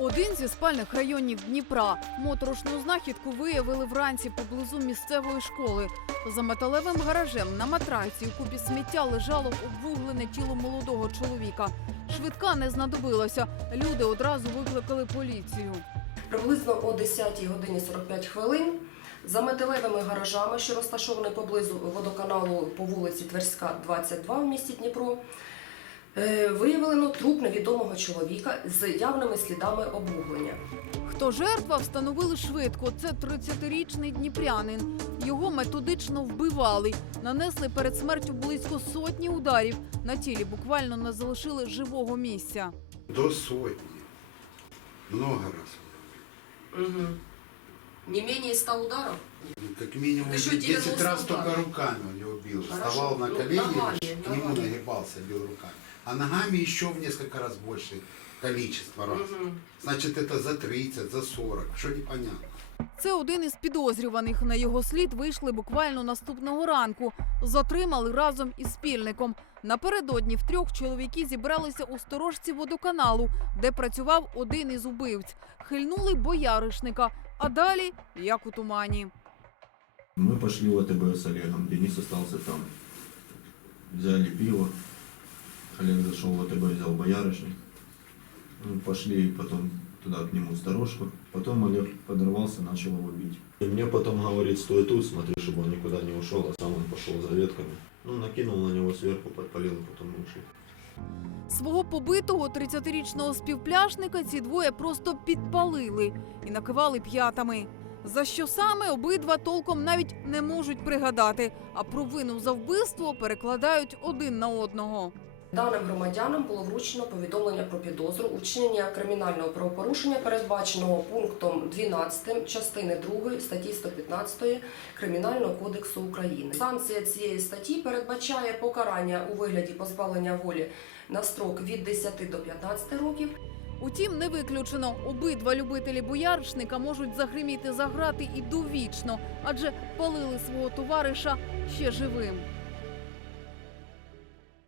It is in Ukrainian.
Один зі спальних районів Дніпра. Моторошну знахідку виявили вранці поблизу місцевої школи. За металевим гаражем на матраці у купі сміття лежало обвуглене тіло молодого чоловіка. Швидка не знадобилася. Люди одразу викликали поліцію. Приблизно о 10 годині 45 хвилин за металевими гаражами, що розташовані поблизу водоканалу по вулиці Тверська, 22 в місті Дніпро, виявлено труп невідомого чоловіка з явними слідами обуглення. Хто жертва, встановили швидко. Це 30-річний дніпрянин. Його методично вбивали. Нанесли перед смертю близько сотні ударів. На тілі буквально не залишили живого місця. До сотни. Много раз. Угу. Не менее 100 ударів? Ну, Как минимум Еще 10 90 раз только руками он его бил. Хорошо. Вставал на Ну, колени, ногами, к нему ногами. нагибался, бил руками. А ногами еще в несколько раз больше количество раз. Угу. Значит, это за 30, за 40. Что непонятно. Це один із підозрюваних. На його слід вийшли буквально наступного ранку. Затримали разом із спільником. Напередодні втрьох чоловіки зібралися у сторожці водоканалу, де працював один із убивць. Хильнули бояришника, а далі як у тумані. Мы пошли в АТБ с Олегом, Денис остался там. Взяли пиво, Олег зашел в АТБ, взял боярышник. Ну, Пошли потом туда к нему сторожку. Потом Олег подорвался, начал его бить. И мне потом говорит, стой тут, смотри, чтобы он никуда не ушел, а сам он пошел за ветками. Ну, накинул на него сверху, подпалил, и потом ушли. Свого побитого 30-річного співпляшника ці двоє просто підпалили і накивали п'ятами. За що саме обидва толком навіть не можуть пригадати, а провину за вбивство перекладають один на одного. Даним громадянам було вручено повідомлення про підозру у вчинення кримінального правопорушення, передбаченого пунктом 12 частини 2 статті 115 Кримінального кодексу України. Санкція цієї статті передбачає покарання у вигляді позбавлення волі на строк від 10 до 15 років Утім, не виключено, обидва любителі бояришника можуть загриміти за грати і довічно, адже палили свого товариша ще живим.